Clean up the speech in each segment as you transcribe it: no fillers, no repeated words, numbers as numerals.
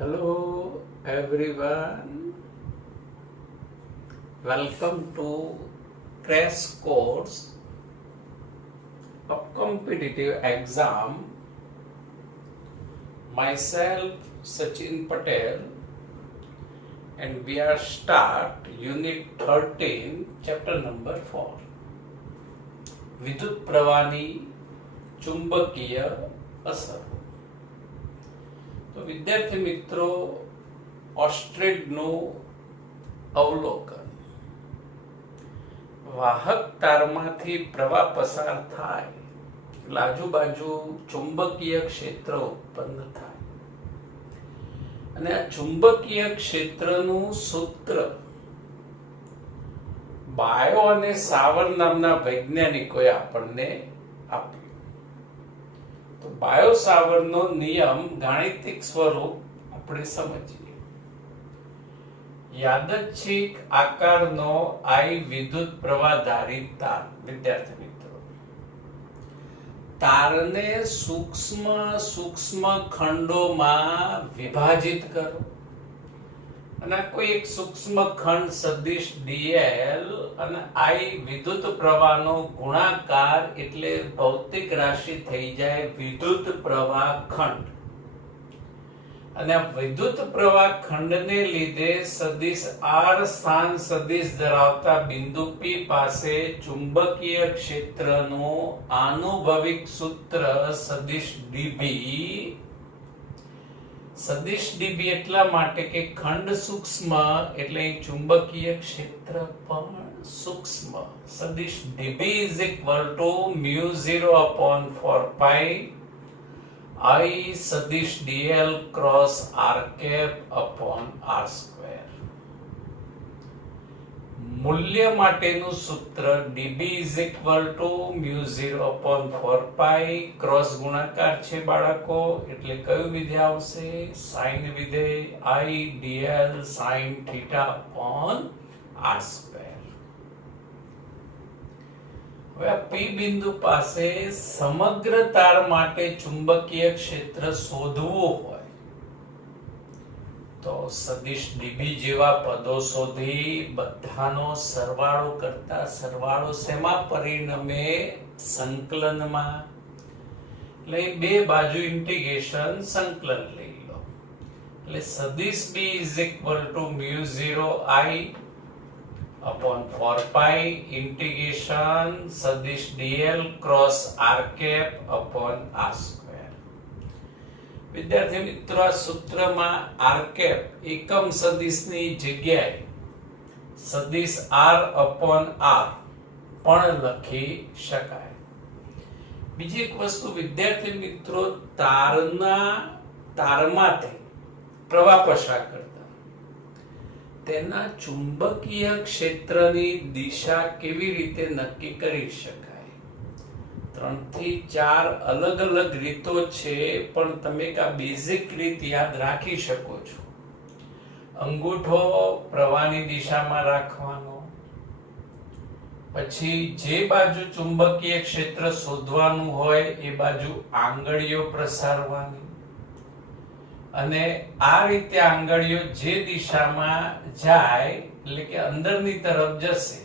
Hello everyone, welcome to crash course of competitive exam. Myself Sachin Patel, and we are start unit 13 chapter number 4 વિદ્યુત પ્રવાહની ચુંબકીય અસર. તો વિદ્યાર્થી મિત્રો, ઓસ્ટ્રેડનું અવલોકન. વાહક તારમાંથી પ્રવાહ પસાર થાય એટલે આજુબાજુ ચુંબકીય ક્ષેત્ર ઉત્પન્ન થાય, અને આ ચુંબકીય ક્ષેત્રનું સૂત્ર બાયો અને સાવર નામના વૈજ્ઞાનિકોએ આપણને આપ્યું. તો બાયો સાવરનો નિયમ ગાણિતિક સ્વરૂપ આપણે સમજીએ. યાદચ્છિક આકારનો આઈ વિદ્યુત પ્રવાહ ધારિત તાર. વિદ્યાર્થી મિત્રો, તારને સૂક્ષ્મ સૂક્ષ્મ ખંડોમાં વિભાજિત કરો, અને કોઈ એક સૂક્ષ્મ ખંડ સદિશ dl અને I વિદ્યુત પ્રવાહનો ગુણાકાર એટલે ભૌતિક રાશિ થઈ જાય વિદ્યુત પ્રવાહ ખંડ. અને આ વિદ્યુત પ્રવાહ ખંડને લીધે સદિશ r સ્થાન સદિશ ધરાવતા બિંદુ P પાસે ચુંબકીય ક્ષેત્રનું આનુભવિક સૂત્ર સદિશ dB. સદિશ dB એટલા માટે કે ખંડ સૂક્ષ્મ એટલે ચુંબકીય ક્ષેત્ર પણ સૂક્ષ્મ. સદિશ dB is equal to mu0 upon 4 pi I સદિશ dl cross r cap upon r square. મૂલ્ય માટેનું સૂત્ર dB is equal to mu0 upon 4 pi cross ગુણાકાર છે બાળકો, એટલે કયું વિધેય આવશે? sin વિધેય I dl sin theta upon r square. હવે P બિંદુ પાસે સમગ્ર તાર માટે ચુંબકીય ક્ષેત્ર શોધવું હોય તો સદિશ dB જેવા પદો શોધી બધાનો સરવાળો કરતા સરવાળો શેમાં પરિણમે? સંકલનમાં. એટલે બે બાજુ ઇન્ટિગ્રેશન સંકલન લઈ લો, એટલે સદિશ B is equal to mu0 I upon 4 pi integration સદિશ dl cross r cap upon r square. વિદ્યાર્થી મિત્રો, આ સૂત્રમાં r cap એકમ સદિશની જગ્યાએ સદિશ r upon r પણ લખી શકાય. બીજી એક વસ્તુ વિદ્યાર્થી મિત્રો, તારમાંથી પ્રવાહ પસાર કરતા તેના ચુંબકીય ક્ષેત્રની દિશા કેવી રીતે નક્કી કરી શકાય? 3 થી 4 અલગ અલગ રીતો છે, પણ તમે આ બેઝિક રીત યાદ રાખી શકો છો. અંગૂઠો પ્રવાહની દિશામાં રાખવાનો, પછી જે બાજુ ચુંબકીય ક્ષેત્ર શોધવાનું હોય એ બાજુ આંગળીઓ પ્રસારવાની, અને આ રીતે આંગળીઓ જે દિશામાં જાય એટલે કે અંદરની તરફ જશે,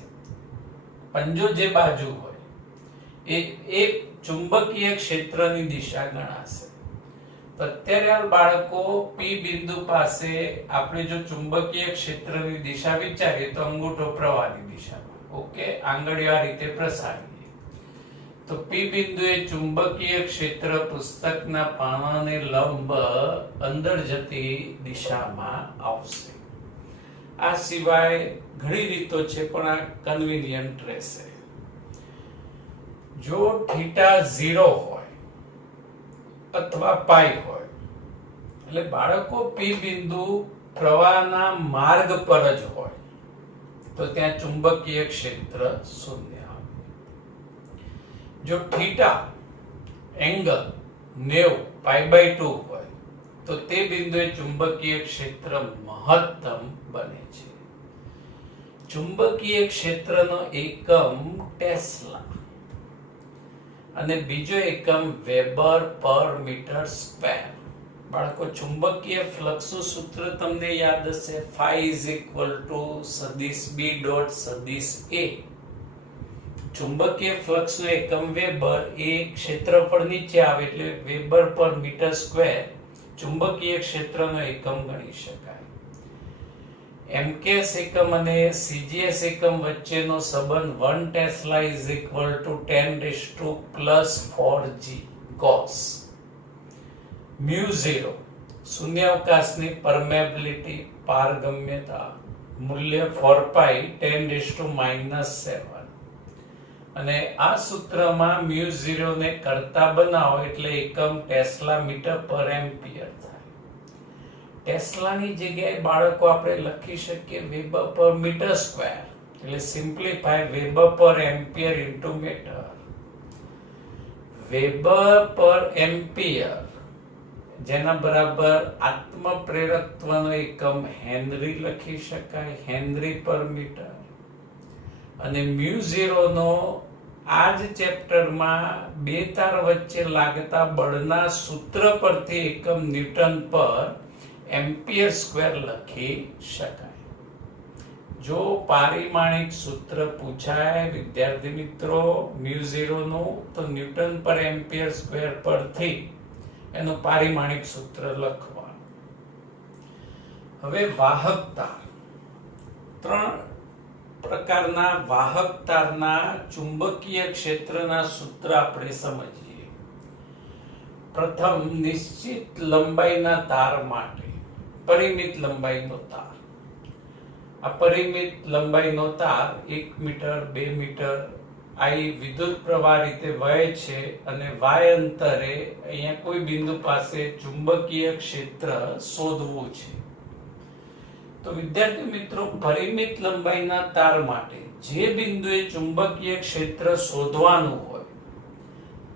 પંજો જે બાજુ હોય એ ચુંબકીય ક્ષેત્રની દિશા ગણાશે. તો અત્યારે બાળકો P બિંદુ પાસે આપણે જો ચુંબકીય ક્ષેત્રની દિશા વિચારીએ તો અંગૂઠો પ્રવાહની દિશામાં, ઓકે, આંગળીઓ આ રીતે પ્રસારીએ તો P બિંદુએ ચુંબકીય ક્ષેત્ર પુસ્તકના પાનાને લંબ અંદર જતી દિશામાં આવશે. આ સિવાય ઘણી રીતો છે, પણ આ કન્વીનિયન્ટ રહેશે. જો થીટા 0 હોય અથવા પાઈ હોય એટલે બાળકો P બિંદુ પ્રવાહના માર્ગ પર જ હોય તો ત્યાં ચુંબકીય ક્ષેત્ર શૂન્ય આવે. જો થીટા એંગલ 90 π/2 હોય તો તે બિંદુએ ચુંબકીય ક્ષેત્ર મહત્તમ બને છે. ચુંબકીય ક્ષેત્રનો એકમ ટેસ્લા અને બીજો એકમ વેબર પર મીટર સ્ક્વેર. બાળકો ચુંબકીય ફ્લક્સનું સૂત્ર તમને યાદ હશે, phi સદિશ b ડોટ સદિશ a. ચુંબકીય ફ્લક્સનું એકમ વેબર, એ ક્ષેત્રફળ નીચે આવે એટલે વેબર પર મીટર સ્ક્વેર ચુંબકીય ક્ષેત્રનો એકમ ગણી શકાય. એમકેએસ એકમ અને સીજીએસ એકમ વચ્ચેનો સંબંધ 1 tesla is equal to 10⁻⁴g gauss. Mu 0 શૂન્યાવકાશની પરમેબિલિટી પારગમ્યતા મૂલ્ય 4 પાઈ 10⁻⁻⁷. અને આ સૂત્રમાં મ્યુ 0 ને કરતા બનાવો એટલે એકમ ટેસ્લા મીટર પર એમ્પિયર થાય. ટેસ્લાની જગ્યાએ બાળકો આપણે લખી શકીએ વેબર પર મીટર સ્ક્વેર, એટલે સિમ્પ્લિફાય વેબર પર એમ્પિયર ઇન્ટુ મીટર. વેબર પર એમ્પિયર જેના બરાબર આત્મ પ્રેરકત્વનો એકમ હેનરી લખી શકાય, હેનરી પર મીટર. અને મ્યુ 0 નો આ જ ચેપ્ટરમાં બે તાર વચ્ચે લાગતા બળના સૂત્ર પરથી એકમ ન્યૂટન પર એમ્પિયર સ્ક્વેર લખી શકાય. જો પારિમાણિક સૂત્ર પૂછાય વિદ્યાર્થી મિત્રો મ્યુ 0 નું, તો ન્યૂટન પર એમ્પિયર સ્ક્વેર પરથી એનું પારિમાણિક સૂત્ર લખવાનું. હવે વાહકતા, ત્રણ પ્રકારના વાહક તારના ચુંબકીય ક્ષેત્રના સૂત્ર આપણે સમજીએ. પ્રથમ, નિશ્ચિત લંબાઈના તાર માટે પરિમિત લંબાઈનો તાર. આ પરિમિત લંબાઈનો તાર 1 મીટર 2 મીટર આ વિદ્યુત પ્રવાહ રીતે વહે છે અને y અંતરે અહીંયા કોઈ બિંદુ પાસે ચુંબકીય ક્ષેત્ર શોધવું છે. તો વિદ્યાર્થી મિત્રો પરિમિત લંબાઈના તાર માટે જે બિંદુએ ચુંબકીય ક્ષેત્ર શોધવાનું હોય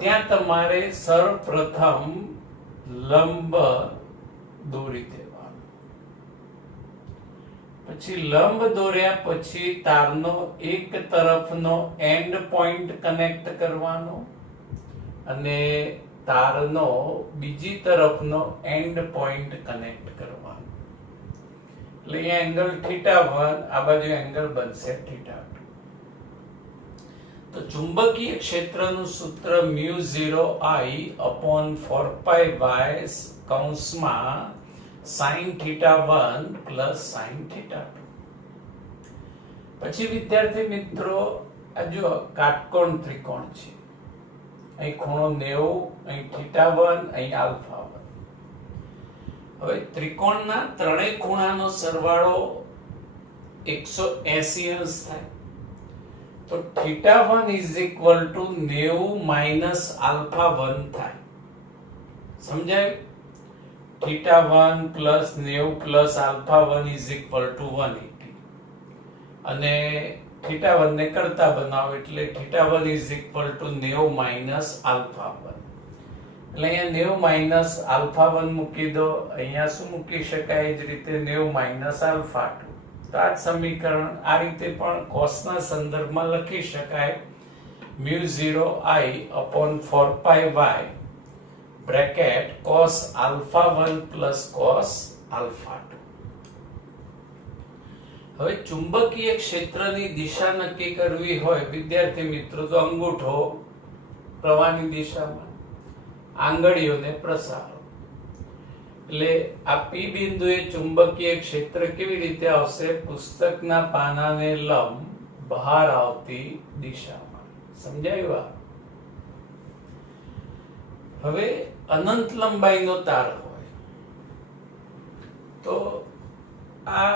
ત્યાં તમારે સર્વપ્રથમ લંબ દોરી દેવાનો. પછી લંબ દોર્યા પછી તારનો એક તરફનો એન્ડ પોઈન્ટ કનેક્ટ કરવાનો અને તારનો બીજી તરફનો એન્ડ પોઈન્ટ કનેક્ટ કરવાનો. એટલે અહીંયા એંગલ θ1, આ બાજુ એંગલ બનશે θ2. તો ચુંબકીય ક્ષેત્રનું સૂત્ર μ0I upon 4πy કૌંસમાં sin θ1 plus sin θ2. પછી વિદ્યાર્થી મિત્રો આ જો કાટકોણ ત્રિકોણ છે, અહીં ખૂણો 90, અહીં θ1, અહીં α1. હવે ત્રિકોણના ત્રણેય ખૂણાનો સરવાળો 180 અંશ થાય. તો θ1 is equal to 90 - α1 થાય. સમજાય? θ1 plus 90 plus α1 is equal to 180. અને θ1 ને કરતા બનાવો એટલે θ1 is equal to 90 - α1. એટલે અહીંયા 90 - α1 મૂકી દો, અહીંયા શું મૂકી શકાય એ જ રીતે 90 - α2. તો આ સમીકરણ આ રીતે પણ કોસના સંદર્ભમાં લખી શકાય μ0I upon 4πy bracket cos α1 plus cos α2. હવે ચુંબકીય ક્ષેત્રની દિશા નક્કી કરવી હોય વિદ્યાર્થી મિત્રો તો અંગૂઠો પ્રવાહની દિશામાં, આંગળીઓને પ્રસારો. એટલે આ પી બિંદુએ ચુંબકીય ક્ષેત્ર કેવી રીતે આવશે? પુસ્તકના પાનાને લંબ બહાર આવતી દિશામાં. સમજાયું? હવે અનંત લંબાઈનો તાર હોય તો આ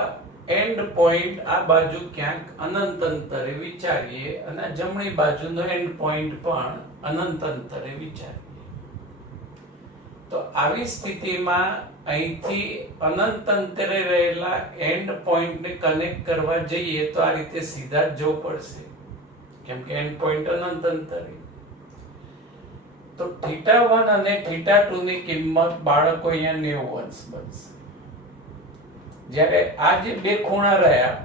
એન્ડ પોઈન્ટ આ બાજુ ક્યાંક અનંત અંતરે વિચારીએ અને જમણી બાજુનો એન્ડ પોઈન્ટ પણ અનંત અંતરે વિચારીએ. તો આવી સ્થિતિમાં અહીંથી અનંત અંતરે રહેલા એન્ડ પોઈન્ટને કનેક્ટ કરવા જઈએ તો આ રીતે સીધા જ જવું પડશે, કેમ કે એન્ડ પોઈન્ટ અનંત અંતરે. તો θ1 અને θ2 ની કિંમત બાળકો અહીંયા 90 અંશ બનશે. જ્યારે આ જે બે ખૂણા રહ્યા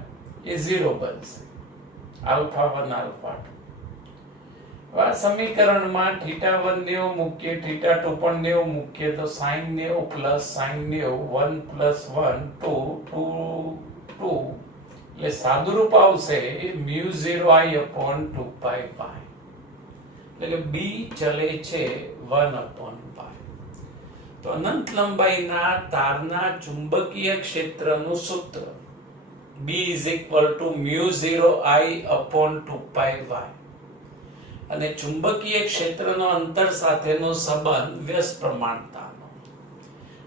એ 0 બનશે, α1 α2. આ સમીકરણમાં θ1 90 મૂકીએ, θ2 પણ 90 મૂકીએ તો sin 90 પ્લસ sin 90 1 પ્લસ 1 2 2 2 એટલે સાદુરૂપ આવશે μ0I upon 2π y, એટલે કે b ચલે છે 1 upon pi. તો અનંત લંબાઈના તારના ચુંબકીય ક્ષેત્રનું સૂત્ર b is equal to μ0I upon 2π y, અને ચુંબકીય ક્ષેત્રનો અંતર સાથેનો સંબંધ વ્યસ્ત પ્રમાણતાનો,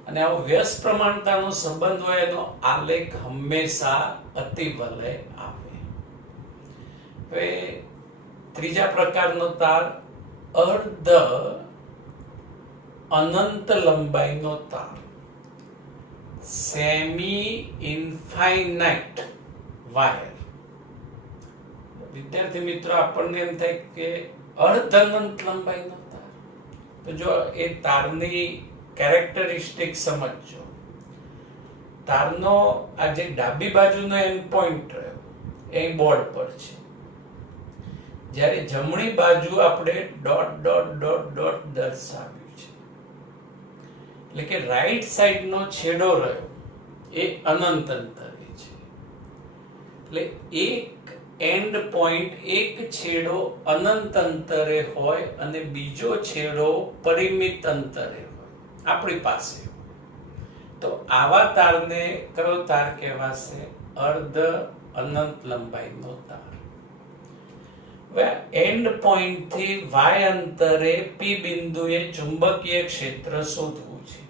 અને આ વ્યસ્ત પ્રમાણતાનો સંબંધ હોય એનો આલેખ હંમેશા અતિવલય આવે. હવે ત્રીજા પ્રકારનો તાર અર્ધ અનંત લંબાઈનો તાર, સેમી ઇન્ફાઇનાઇટ વાયર. વિદ્યાર્થી મિત્રો, આપણને એમ થાય કે અર્ધ અનંત લંબાઈનો તાર, તો જો એ તારની કેરેક્ટરિસ્ટિક સમજજો. તારનો આ જે ડાબી બાજુનો એન્ડ પોઈન્ટ રહ્યો એ બોર્ડ પર છે, જ્યારે જમણી બાજુ આપણે ડોટ ડોટ ડોટ ડોટ દર્શાવ્યું છે, એટલે કે રાઈટ સાઈડ નો છેડો રહ્યો એ અનંત અંતરે છે. એટલે એક એન્ડ પોઈન્ટ, એક છેડો અનંત અંતરે હોય અને બીજો છેડો પરિમિત અંતરે હોય આપણી પાસે, તો આવા તારને કયો તાર કહેવાશે? અર્ધ અનંત લંબાઈનો તાર. હવે એન્ડ પોઈન્ટ થી y અંતરે p બિંદુએ ચુંબકીય ક્ષેત્ર શોધવું છે.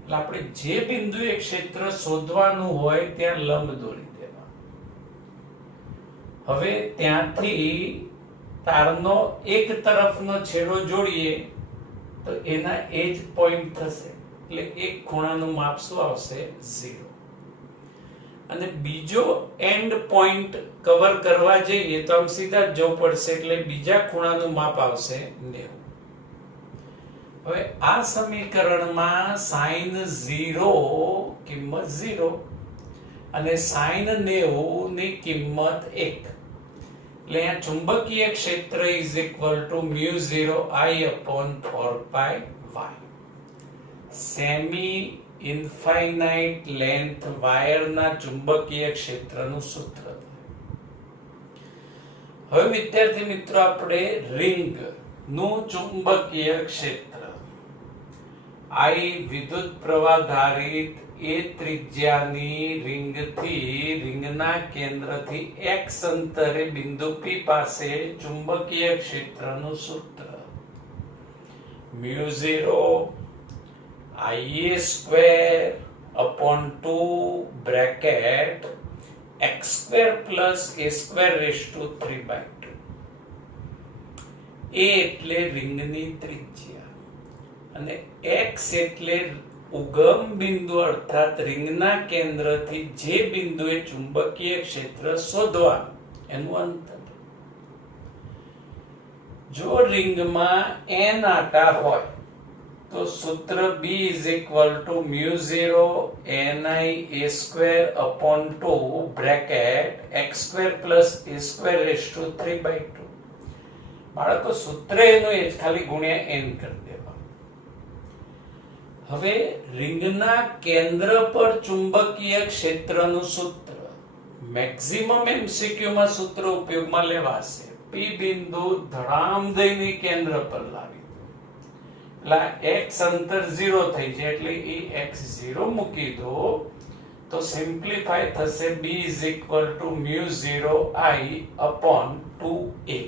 એટલે આપણે જે બિંદુએ ક્ષેત્ર શોધવાનું હોય ત્યાં લંબ દોરી દેવા. હવે ત્યાંથી તારનો એક તરફનો છેડો જોડીએ તો એના એજ પોઈન્ટ થશે, એટલે એક ખૂણાનું માપ શું આવશે? 0. અને બીજો એન્ડ પોઈન્ટ કવર કરવા જઈએ તો આમ સીધા જ જવું પડશે, એટલે બીજા ખૂણાનું માપ આવશે 90. હવે આ સમીકરણમાં sin 0 કિંમત 0 અને sin 90 ની કિંમત 1, એટલે આ ચુંબકીય ક્ષેત્ર is equal to μ0I upon 4π y. Semi infinite length વાયરના ચુંબકીય ક્ષેત્રનું સૂત્ર. હવે વિદ્યાર્થી મિત્રો, આપણે રિંગ નું ચુંબકીય ક્ષેત્ર, I વિદ્યુત પ્રવાહ ધારિત એ ત્રિજ્યાની રિંગથી રિંગના કેન્દ્રથી x અંતરે બિંદુ P પાસે ચુંબકીય ક્ષેત્રનું સૂત્ર μ0 IA square upon 2 bracket x square plus a square raised to 3/2. A એટલે રિંગની ત્રિજ્યા અને x એટલે ઉગમ બિંદુ અર્થાત રિંગના કેન્દ્રથી જે બિંદુએ ચુંબકીય ક્ષેત્ર શોધવાનું એનું અંતર. જો રિંગમાં n આટા હોય તો સૂત્ર b is equal to μ0 ni a square upon 2 bracket x square plus a square raised to 3/2. બાળકો, સૂત્ર એનું એ જ, ખાલી ગુણ્યા n કરી દેવા. હવે રિંગના કેન્દ્ર પર ચુંબકીય ક્ષેત્રનું સૂત્ર મેક્સિમમ MCQ માં સૂત્ર ઉપયોગમાં લેવાશે. p બિંદુ ધડામ દઈને કેન્દ્ર પર લાવી, એટલે x અંતર 0 થઈ જાય, એટલે એ x0 મૂકી દો તો સિમ્પ્લિફાય થશે b is equal to μ0I upon 2a.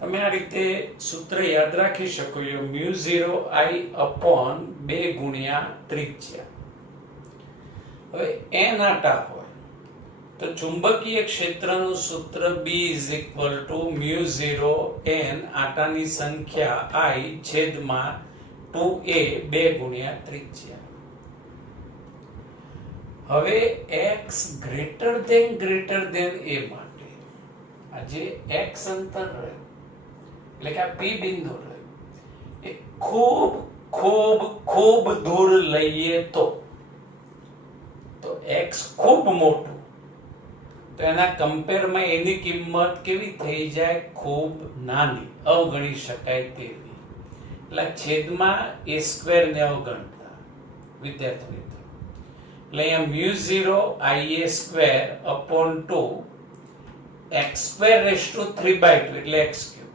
તમે આ રીતે સૂત્ર યાદ રાખી શકો છો, μ0I upon 2 ગુણ્યા ત્રિજ્યા. હવે n આટા હોય તો ચુંબકીય ક્ષેત્રનું સૂત્ર b is equal to μ0 n આટાની સંખ્યા I છેદમાં 2a 2 ગુણ્યા ત્રિજ્યા. હવે x ગ્રેટર દેન a માટે આ જે x અંતર રહ્યું, એટલે કે આ p બિંદુ રહ્યું, એ ખૂબ ખૂબ ખૂબ દૂર લઈએ તો x ખૂબ મોટું તો એના કમ્પેરમાં એની કિંમત કેવી થઈ જાય? ખૂબ નાની, અવગણી શકાય તેવી. એટલે છેદમાં a સ્ક્વેર ને અવગણતા. વિદ્યાર્થી મિત્રો, એટલે અહીંયા mu 0 ia square upon 2 x square raise to 3/2 એટલે x ક્યુબ.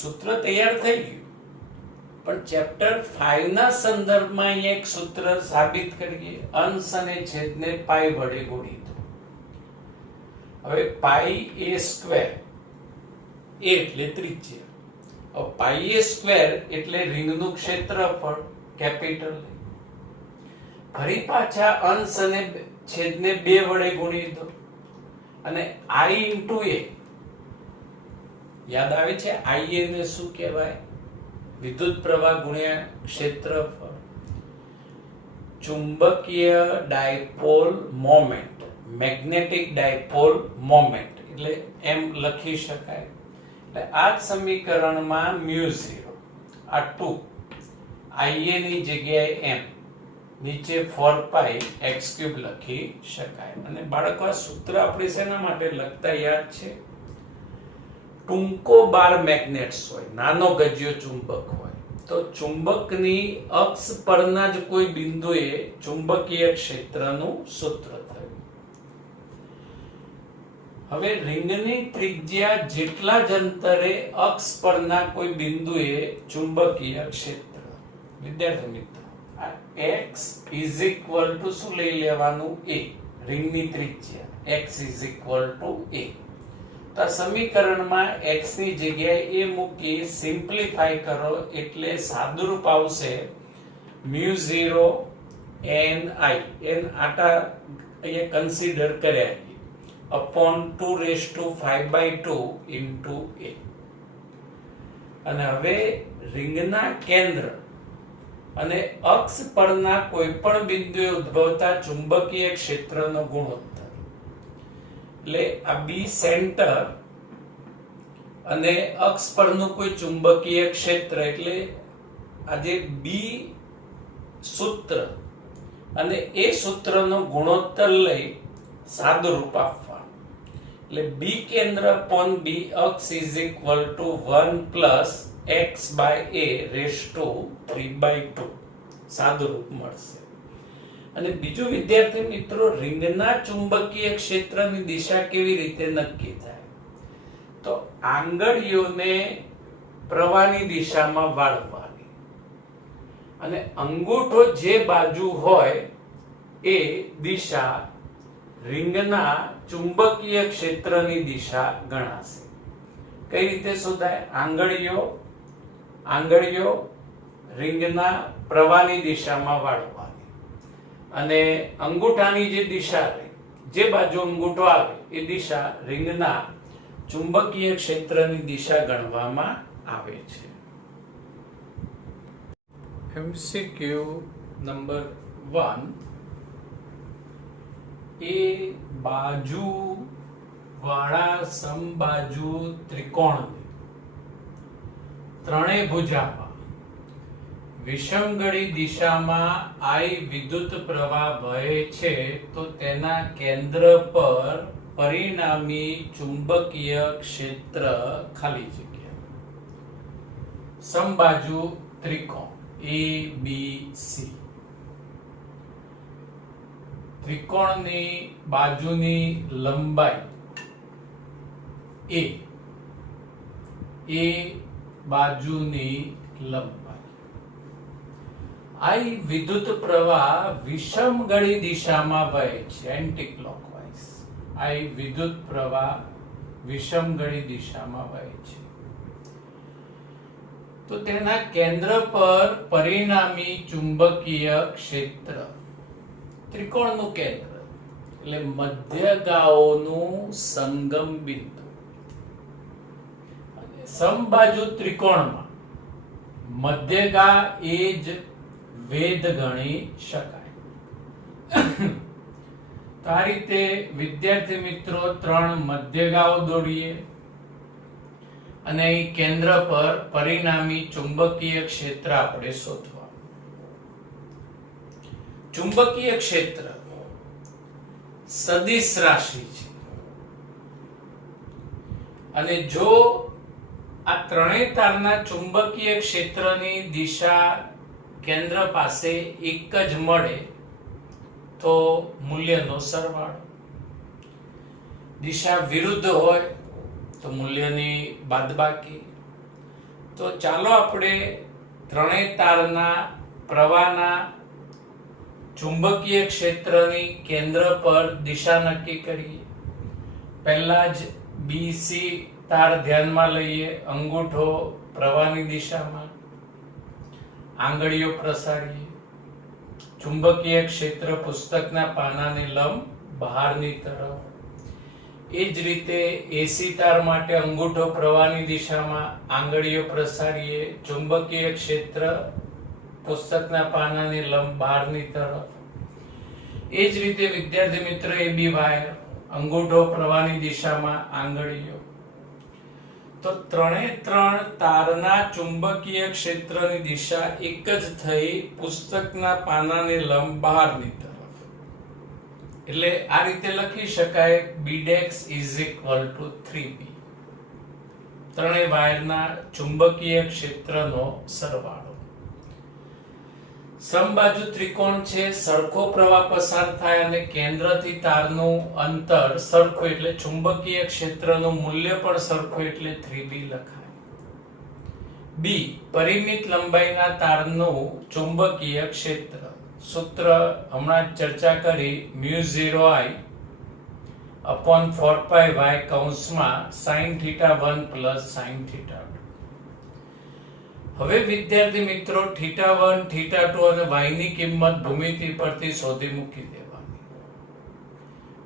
સૂત્ર તૈયાર થઈ ગયું, પણ ચેપ્ટર 5 ના સંદર્ભમાં અહીંયા એક સૂત્ર સાબિત કરીએ. અંશ અને છેદને પાઈ વડે ગુણી દો. હવે પાઈ a સ્ક્વેર એટલે ત્રિજ્યા. હવે પાઈ a સ્ક્વેર એટલે રિંગનું ક્ષેત્રફળ કેપિટલ. ફરી પાછા અંશ અને છેદને 2 વડે ગુણી દો અને i ઇન્ટુ a. યાદ આવે છે ia ને શું કહેવાય? વિદ્યુત પ્રવાહ ગુણ્યા ક્ષેત્રફળ. ચુંબકીય dipole moment, magnetic dipole moment એટલે એમ લખી શકાય. એટલે આ સમીકરણમાં મ્યુ 0 આ 2 ia ની જગ્યાએ m નીચે 4 પાઈ x³ લખી શકાય. અને બાળકો આ સૂત્ર આપણે શેના માટે લખતા યાદ છે? ટૂંકો બાર મેગ્નેટ્સ હોય, નાનો ગજિયો ચુંબક હોય, તો ચુંબકની અક્ષ પરના જ કોઈ બિંદુએ ચુંબકીય ક્ષેત્રનું સૂત્ર થયું. હવે રિંગની ત્રિજ્યા જેટલા જ અંતરે અક્ષ પરના કોઈ બિંદુએ ચુંબકીય ક્ષેત્ર. વિદ્યાર્થી મિત્રો, આ x ઇઝ ઇક્વલ ટુ શું લઈ લેવાનું? a. રિંગની ત્રિજ્યા x is equal two a. તો સમીકરણમાં x ની જગ્યાએ a મૂકી સિમ્પ્લિફાય કરો એટલે સાદુરૂપ આવશે મ્યુ 0 n i. n આટા અહીંયા કન્સિડર કર્યા અપોન 2⁵ ઇન્ટુ a. અને હવે રિંગના કેન્દ્ર અને અક્ષ પરના કોઈ પણ બિંદુએ ઉદ્ભવતા ચુંબકીય ક્ષેત્રનો ગુણોત્તર. એટલે આ બી સેન્ટર અને અક્ષ પરનું કોઈ ચુંબકીય ક્ષેત્ર એટલે આ જે બી સૂત્ર અને એ સૂત્રનો ગુણોત્તર લઈ સાદુરૂપ આપવાનું. એટલે બી કેન્દ્ર અપોન બી અક્ષ ઇઝ ઇક્વલ ટુ 1 + x/a⁵ સાદુરૂપ મળશે. અને બીજું વિદ્યાર્થી મિત્રો, રિંગના ચુંબકીય ક્ષેત્રની દિશા કેવી રીતે નક્કી થાય? તો આંગળીઓને પ્રવાહની દિશામાં વાળવાની અને અંગૂઠો જે બાજુ હોય એ દિશા રિંગના ચુંબકીય ક્ષેત્રની દિશા ગણાશે. કઈ રીતે શોધાય? આંગળીઓ રિંગના પ્રવાહની દિશામાં વાળવાની અને અંગૂઠાની જે દિશા રહે, જે બાજુ અંગૂઠો આવે એ દિશા રિંગના ચુંબકીય ક્ષેત્રની દિશા ગણવામાં આવે છે. MCQ number 1. એ બાજુ વાળા સમબાજુ ત્રિકોણની ત્રણેય ભુજામાં વિષમગળી દિશામાં I વિદ્યુત પ્રવાહ વહે છે, તો તેના કેન્દ્ર પર પરિણામી ચુંબકીય ક્ષેત્ર ખાલી જગ્યા. સમબાજુ ત્રિકોણ ABC. ત્રિકોણની બાજુની લંબાઈ a બાજુની લંબાઈ. I વિદ્યુત પ્રવાહ વિષમગળી દિશામાં વહે છે, એન્ટી ક્લોકવાઇઝ. I વિદ્યુત પ્રવાહ વિષમગળી દિશામાં વહે છે, તો તેના કેન્દ્ર પર પરિણામી ચુંબકીય ક્ષેત્ર. ત્રિકોણનું કેન્દ્ર એટલે મધ્યગાઓનું સંગમ બિંદુ. અને સમબાજુ ત્રિકોણમાં મધ્યગા એ જ વેધ ગણી શકાય. તો આ રીતે વિદ્યાર્થી મિત્રો 3 મધ્યગાઓ દોરીએ અને કેન્દ્ર પર પરિણામી ચુંબકીય ક્ષેત્ર આપણે શોધવાનું. ચુંબકીય ક્ષેત્ર સદિશ રાશિ છે અને જો આ ત્રણેય તારના ચુંબકીય ક્ષેત્રની દિશા કેન્દ્ર પાસે એક જ મળે તો મૂલ્યનો સરવાળો, દિશા વિરુદ્ધ હોય તો મૂલ્યની બાદબાકી. તો ચાલો આપણે ત્રણેય તારના પ્રવાહના ચુંબકીય ક્ષેત્રની કેન્દ્ર પર દિશા નક્કી કરીએ. પહેલા જ BC તાર ધ્યાનમાં લઈએ. અંગૂઠો પ્રવાહની દિશામાં, આંગળીઓ પ્રસારીએ. ચુંબકીય ક્ષેત્ર પુસ્તકના પાનાની લંબ બહારની તરફ. એ જ રીતે AC તાર માટે અંગૂઠો પ્રવાહની દિશામાં, આંગળીઓ પ્રસારીએ. ચુંબકીય ક્ષેત્ર પુસ્તકના પાનાની લંબ બહારની તરફ. એ જ રીતે વિદ્યાર્થી મિત્ર AB વાયર, અંગૂઠો પ્રવાહની દિશામાં, આંગળીઓ. તો ત્રણ તારના ચુંબકીય ક્ષેત્રની દિશા એક જ થઈ પુસ્તકના પાનાની લંબ બહારની તરફ. એટલે આ રીતે લખી શકાય Bdex = 3B. ત્રણેય વાયરના ચુંબકીય ક્ષેત્રનો સરવાળો. સમબાજુ ત્રિકોણ છે, સરખો પ્રવાહ પસાર થાય અને કેન્દ્રથી તારનું અંતર સરખું એટલે ચુંબકીય ક્ષેત્રનું મૂલ્ય પણ સરખું એટલે 3B લખાય. B, પરિમિત લંબાઈના તારનું ચુંબકીય ક્ષેત્ર. સૂત્ર હમણાં ચર્ચા કરી, μ0I/4πy કૌંસમાં sin θ1 + sin θ2. હવે વિદ્યાર્થી મિત્રો θ1, θ2 અને y ની કિંમત ભૂમિતિ પરથી શોધી મૂકી દેવાની.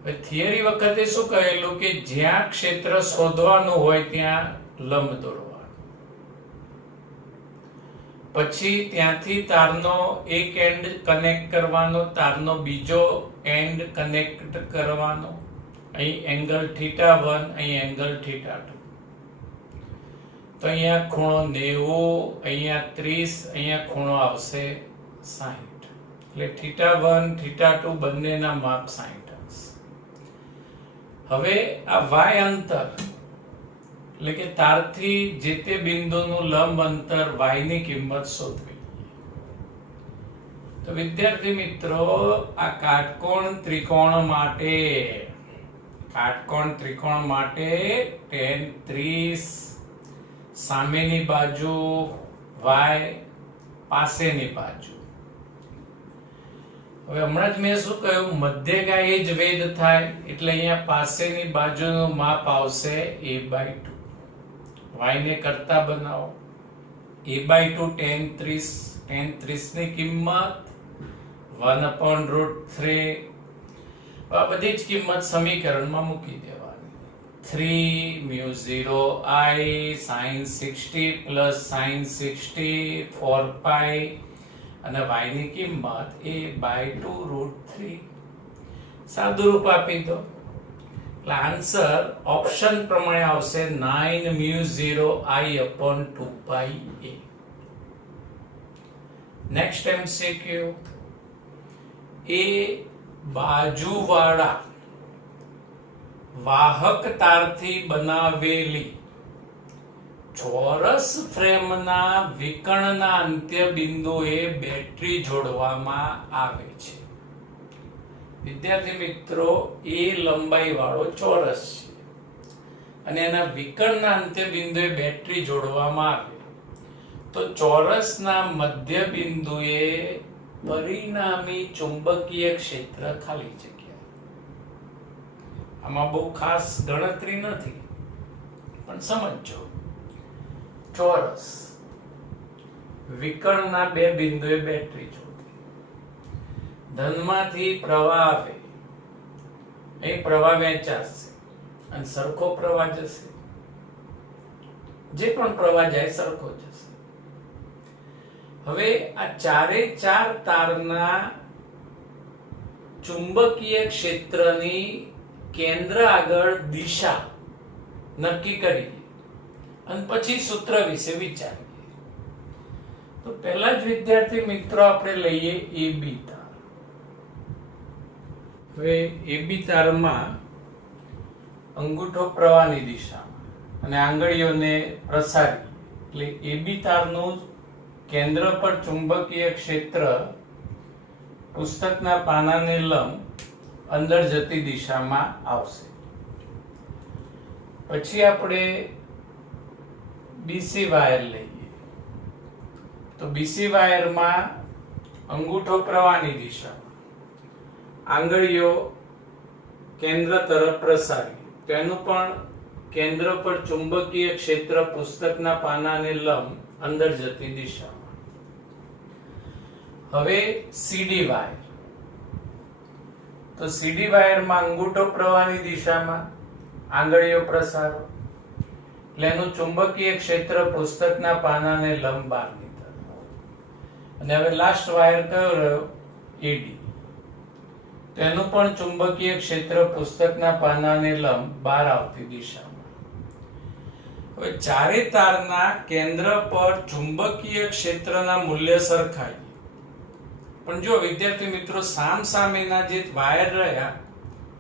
હવે થિયરી વખતે શું કહેલું કે જ્યાં ક્ષેત્ર શોધવાનું હોય ત્યાં લંબ દોરવાનું. પછી ત્યાંથી તારનો એક એન્ડ કનેક્ટ કરવાનો, તારનો બીજો એન્ડ કનેક્ટ કરવાનો. અહીં એંગલ θ1, અહીં એંગલ θ2. તો અહીંયા ખૂણો 90, અહીંયા 30, અહીંયા ખૂણો આવશે 60. એટલે θ1, θ2 બંનેના માપ 60 હશે. હવે આ y અંતર એટલે કે તારથી જે તે બિંદુનું લંબ અંતર y ની કિંમત શોધવી. તો વિદ્યાર્થી મિત્રો આ કાટકોણ ત્રિકોણ માટે tan 30 સામેની બાજુ y, પાસેની બાજુ. હવે હમણાં જ મેં શું કહ્યું, મધ્યગા એ જ વેધ થાય એટલે અહીંયા પાસેની બાજુનું માપ આવશે a/2. y ને કરતા બનાવો. a/2 tan 30, tan 30 ની કિંમત 1/√3. આ બધી જ કિંમત સમીકરણમાં મૂકી દેવાની. 3 μ0I sin 60 + sin 60 4π અને y ની કિંમત a/2√3. સાદું રૂપ આપી દો એટલે આન્સર ઓપ્શન પ્રમાણે આવશે 9 μ0I/2πa. Next MCQ. એ બાજુવાળા વાહક તારથી બનાવેલી ચોરસ ફ્રેમના વિકર્ણના અંત્ય બિંદુએ બેટરી જોડવામાં આવે છે. વિદ્યાર્થી મિત્રો એ લંબાઈ વાળો ચોરસ છે અને એના વિકર્ણના અંત્ય બિંદુએ બેટરી જોડવામાં આવે તો ચોરસના મધ્ય બિંદુએ પરિણામી ચુંબકીય ક્ષેત્ર ખાલી જગ્યા. આમાં બહુ ખાસ ગણતરી નથી પણ સમજો. ચોરસ વિકર્ણના બે બિંદુએ બેટરી જોડવી. ધનમાંથી પ્રવાહ આવે, અહીં પ્રવાહ વહેંચાશે અને સરખો પ્રવાહ જશે. જે પણ પ્રવાહ જાય સરખો જશે. હવે આ ચારે ચાર તારના ચુંબકીય ક્ષેત્રની કેન્દ્ર આગળ દિશા નક્કી કરીએ અને પછી સૂત્ર વિશે વિચારીએ. તો પહેલા જ વિદ્યાર્થી મિત્રો આપણે લઈએ AB તાર. હવે એબી તારમાં અંગૂઠો પ્રવાહની દિશામાં અને આંગળીઓને પ્રસારી, એટલે એબી તારનું કેન્દ્ર પર ચુંબકીય ક્ષેત્ર પુસ્તકના પાનાને લંબ અંદર જતી દિશામાં આવશે. પછી આપણે બીસી વાયર લઈએ તો બીસી વાયરમાં અંગૂઠો પ્રવાહની દિશામાં, આંગળીઓ કેન્દ્ર તરફ પ્રસારી, તેનું પણ કેન્દ્ર પર ચુંબકીય ક્ષેત્ર પુસ્તકના પાનાને લંબ અંદર જતી દિશામાં. હવે સીડી વાયર, તો સીડી વાયરમાં અંગૂઠો પ્રવાહની દિશામાં, આંગળીઓ પ્રસારો, એટલે એનું ચુંબકીય ક્ષેત્ર પુસ્તકના પાનાને લંબ બહારની તરફ. અને હવે લાસ્ટ વાયર કયો રહ્યો? એડી, તેનું પણ ચુંબકીય ક્ષેત્ર પુસ્તકના પાનાને લંબ બહાર આવતી દિશામાં. હવે ચારે તારના કેન્દ્ર પર ચુંબકીય ક્ષેત્રના મૂલ્ય સરખાઈ, પણ જો વિદ્યાર્થી મિત્રો સામસામેના જે વાયર રહ્યા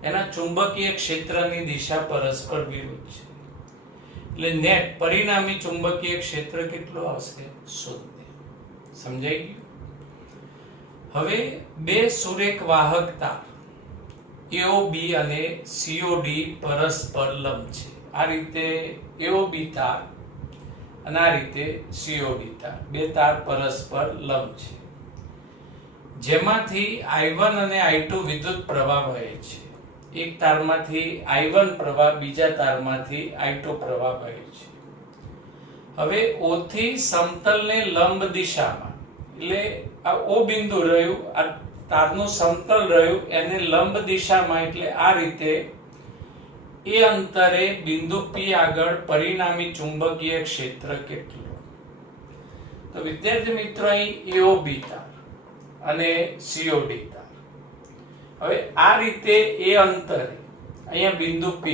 એના ચુંબકીય ક્ષેત્રની દિશા પરસ્પર વિરુદ્ધ છે, એટલે નેટ પરિણામી ચુંબકીય ક્ષેત્ર કેટલું આવશે? 0. સમજાઈ ગયું? હવે બે સુરેખ વાહક તાર AOB અને COD પરસ્પર લંબ છે. આ રીતે AOB તાર અને આ રીતે COD તાર, બે તાર પરસ્પર લંબ છે, જેમાંથી I1 અને I2 વિદ્યુત પ્રવાહ વહે છે. એક તારમાંથી I1 પ્રવાહ, બીજા તારમાંથી I2 પ્રવાહ વહે છે. હવે O થી સમતલને લંબ દિશામાં, એટલે આ O બિંદુ રહ્યું, આ તારનું સમતલ રહ્યું, એને લંબ દિશામાં, એટલે આ રીતે એ અંતરે બિંદુ P આગળ પરિણામી ચુંબકીય ક્ષેત્ર કેટલું? તો વિદ્યાર્થી મિત્રો અહીં AOB તાર અને COD તાર. હવે આ રીતે એ અંતરે અહીંયા બિંદુ P,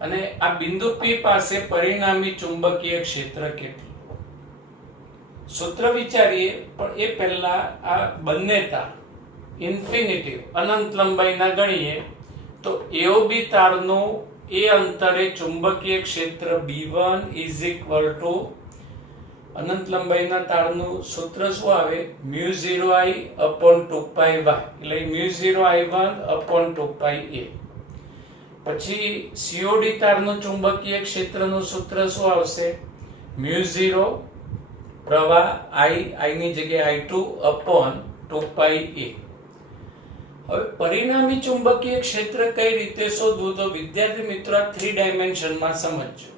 અને આ બિંદુ P પાસે પરિણામી ચુંબકીય ક્ષેત્ર કેટલું? સૂત્ર વિચારીએ, પણ એ પહેલા આ બંને તાર ઇન્ફિનિટિવ અનંત લંબાઈના ગણીએ તો AOB તારનું એ અંતરે ચુંબકીય ક્ષેત્ર B1 અનંત લંબાઈના તારનું સૂત્ર શું આવે? μ0I/2πy, એટલે μ0I1/2πa. પછી COD તારનું ચુંબકીય ક્ષેત્રનું સૂત્ર શું આવશે? μ0 પ્રવાહ I ની જગ્યાએ I2/2πa. હવે પરિણામી ચુંબકીય ક્ષેત્ર કઈ રીતે શોધવું? તો વિદ્યાર્થી મિત્રો 3 ડાયમેન્શનમાં સમજજો.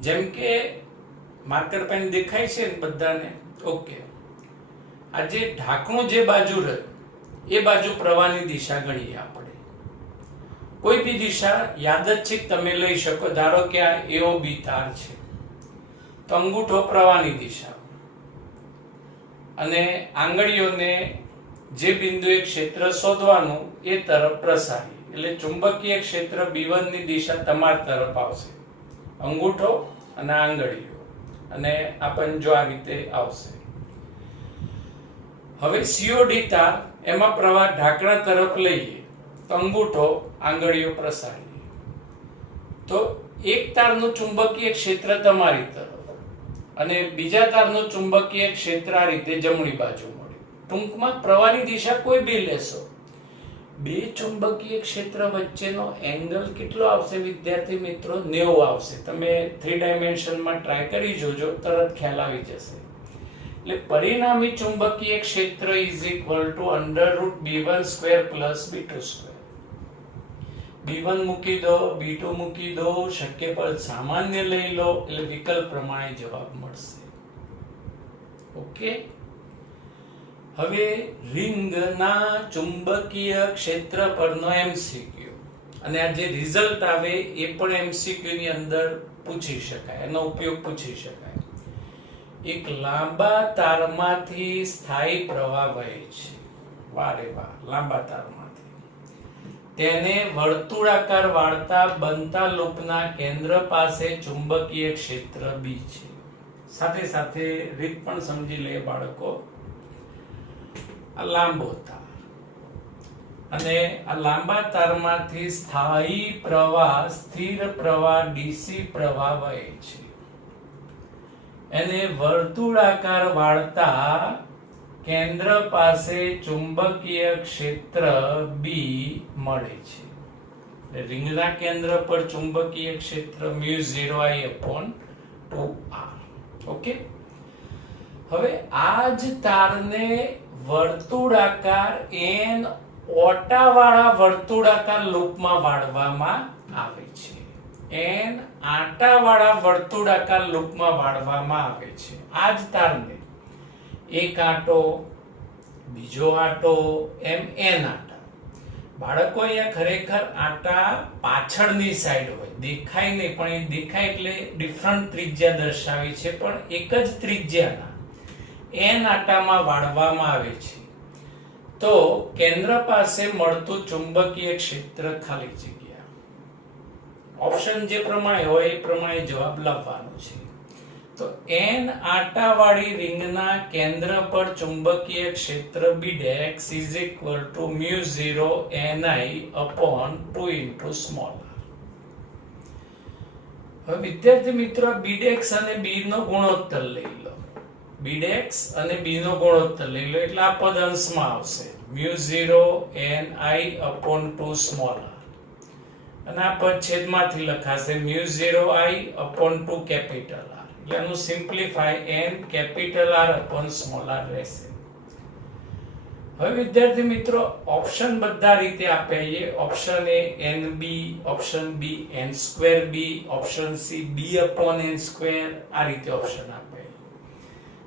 જેમ કે માર્કર પેન દેખાય છે ને બધાને? ઓકે. આ જે ઢાંકણું જે બાજુ રહ્યું એ બાજુ પ્રવાહની દિશા ગણીએ આપણે. કોઈ બી દિશા યાદચ્છિક તમે લઈ શકો. ધારો કે આ AOB તાર છે તો અંગૂઠો પ્રવાહની દિશા, અને આંગળીઓને જે બિંદુએ ક્ષેત્ર શોધવાનું એ તરફ પ્રસારી, એટલે ચુંબકીય ક્ષેત્ર B1 ની દિશા તમારી તરફ આવશે, અંગૂઠો અને આંગળીઓ, અને આ પંજો આ રીતે આવશે. હવે COD તાર, એમાં પ્રવાહ ઢાંકણા તરફ લઈએ તો અંગૂઠો આંગળીઓ પ્રસારીએ, તો એક તારનું ચુંબકીય ક્ષેત્ર તમારી તરફ અને બીજા તારનું ચુંબકીય ક્ષેત્ર આ રીતે જમણી બાજુ મળે. ટૂંકમાં પ્રવાહની દિશા કોઈ બી લેશો, બે ચુંબકીય ક્ષેત્ર વચ્ચેનો એંગલ કેટલો આવશે વિદ્યાર્થી મિત્રો? 90 આવશે. તમે 3 ડાયમેન્શનમાં ટ્રાય કરી જોજો, તરત ખ્યાલ આવી જશે. એટલે પરિણામી ચુંબકીય ક્ષેત્ર √B1² + B2². B1 મૂકી દો, B2 મૂકી દો, શક્ય પદ સામાન્ય લઈ લો, એટલે વિકલ્પ પ્રમાણે જવાબ મળશે. ઓકે. હવે રિંગના ચુંબકીય ક્ષેત્ર પરનો MCQ, અને આ જે રિઝલ્ટ આવે એ પણ MCQ ની અંદર પૂછી શકાય, એનો ઉપયોગ પૂછી શકાય. એક લાંબા તારમાંથી સ્થાયી પ્રવાહ વહે છે. વાહ રે વાહ, લાંબા તારમાંથી. તેને વર્તુળાકાર વાળતા બનતા લૂપના કેન્દ્ર પાસે ચુંબકીય ક્ષેત્ર B છે. સાથે સાથે રીત પણ સમજી લે બાળકો. આ લાંબો તાર, અને આ લાંબા તારમાંથી સ્થાયી પ્રવાહ, સ્થિર પ્રવાહ, ડીસી પ્રવાહ વહે છે. એને વર્તુળાકાર વાળતા કેન્દ્ર પાસે ચુંબકીય ક્ષેત્ર બી મળે છે. રિંગના કેન્દ્ર પર ચુંબકીય ક્ષેત્ર μ0I/2r. ઓકે, હવે આ જ તારને વર્તુળાકાર n ઓટાવાળા વર્તુળાકાર લૂપમાં વાળવામાં આવે છે. n આંટાવાળા વર્તુળાકાર લૂપમાં વાળવામાં આવે છે. આ જ તારને એક આંટો, બીજો આંટો, એમ n આંટા. બાળકો અહીંયા ખરેખર આંટા પાછળની સાઈડ હોય, દેખાય નહીં, પણ એ દેખાય એટલે ડિફરન્ટ ત્રિજ્યા દર્શાવી છે, પણ એક જ ત્રિજ્યાના n આંટામાં વાળવામાં આવે છે. તો કેન્દ્ર પાસે મળતું ચુંબકીય ક્ષેત્ર ખાલી જગ્યા. ઓપ્શન જે પ્રમાણે હોય એ પ્રમાણે જવાબ લખવાનો છે. તો n આંટાવાળી રિંગના કેન્દ્ર પર ચુંબકીય ક્ષેત્ર B'X is equal to μ0Ni/2 small r. હવે વિદ્યાર્થી મિત્રો, B'X અને B નો ગુણોત્તર લઈ લો. B'X અને B નો ગુણોત્તર લઈ લો એટલે આ પદ અંશમાં આવશે μ0Ni/2 સ્મોલ r. અને આ પદ છેદમાંથી લખાશે μ0I/2 કેપિટલ R. એટલે આનું simplify n capital R/ small r રહેશે. હવે વિદ્યાર્થી મિત્રો, ઓપ્શન બધા રીતે આપીએ. Option A NB, option B n²B, option C B/n², આ રીતે ઓપ્શન આપે.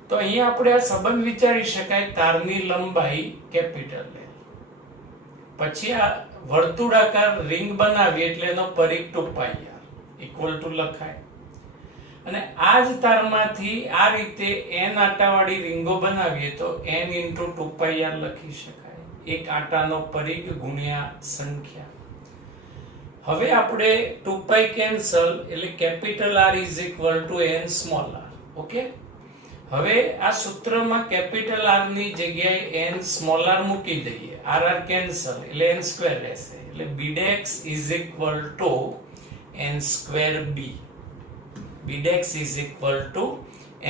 તો અહીંયા આપણે આ સંબંધ વિચારી શકાય. તારની લંબાઈ કેપિટલ L, પછી આ વર્તુળાકાર રિંગ બનાવી એટલે એનો પરિઘ 2πr ઇક્વલ ટુ લખાય. અને આ જ તારમાંથી આ રીતે n આંટાવાળી રીંગો બનાવીએ તો n × 2πr લખી શકાય. એક આંટાનો પરિઘ ગુણ્યા સંખ્યા. હવે આપણે 2π કેન્સલ એટલે capital R is equal to n small r. Okay, હવે આ સૂત્રમાં કેપિટલ R ની જગ્યાએ n સ્મોલ r મૂકી દઈએ. r કેન્સલ એટલે n² રહેશે. એટલે B'X is equal to n²B. B'X is equal to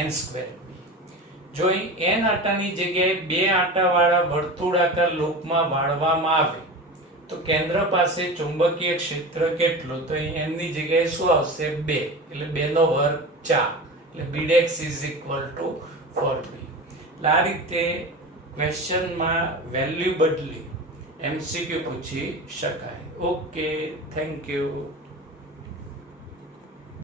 n²B. જો n આંટાની જગ્યાએ બે આંટાવાળા વર્તુળાકાર લૂપમાં વાળવામાં આવે તો કેન્દ્ર પાસે ચુંબકીય ક્ષેત્ર કેટલું? તો n ની જગ્યાએ શું આવશે? 2. એટલે 2 નો વર્ગ 4. એટલે B'X is equal to 4B. એટલે આ રીતે ક્વેશ્ચનમાં વેલ્યુ બદલી MCQ પૂછી શકાય. Okay, thank you.